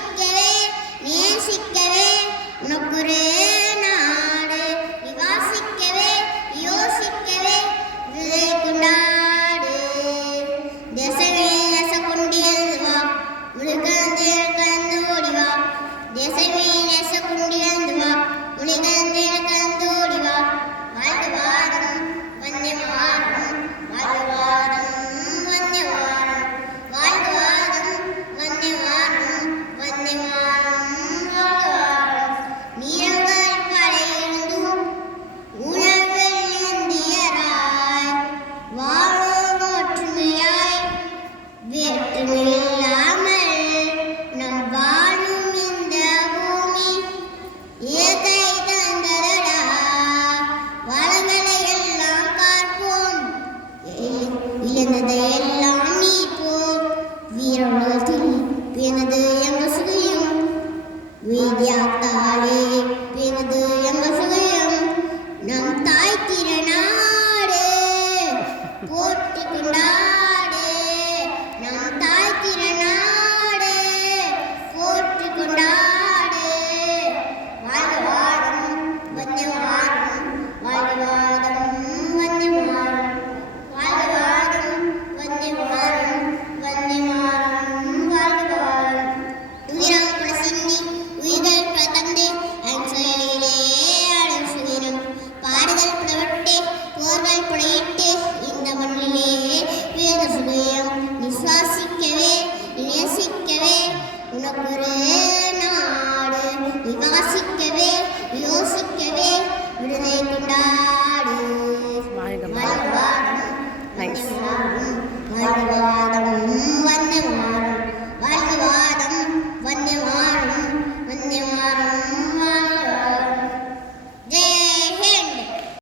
வாசிக்கவே நேசிக்கவே உனக்கொரு நாடு விவாசிக்கவே யோசிக்கவே விதை கொண்டாடு தேசமே நேச கொண்டு எழுதுவா உலகந்தே கலந்து ஓடிவா தேசமே நேச கொண்டு எழுதுவா உலகந்தே கலந்து ஓடிவா வாழ்ந்து வாரம் வந்தே வாரம் வாழ்ந்து வாரம் வந்தே வாரம் வாழ்ந்து வாரம் வந்தே வாரம் வந்தே வாரம் வாழ்ந்து வாரம் நீரங்கள் படையெழுந்தும் உணர்வில் இந்தியராய் வாழும் ஒற்றுமையாய் வேற்றுமையில்லாமல் நம் வாழும் இந்த பூமி இயற்கை தந்ததடா வளங்களை எல்லாம் காப்போம் இழந்ததை எல்லாம் மீட்போம் வீரர்கள் பிறந்தது எங்கள் சுயம் வீதியாக்க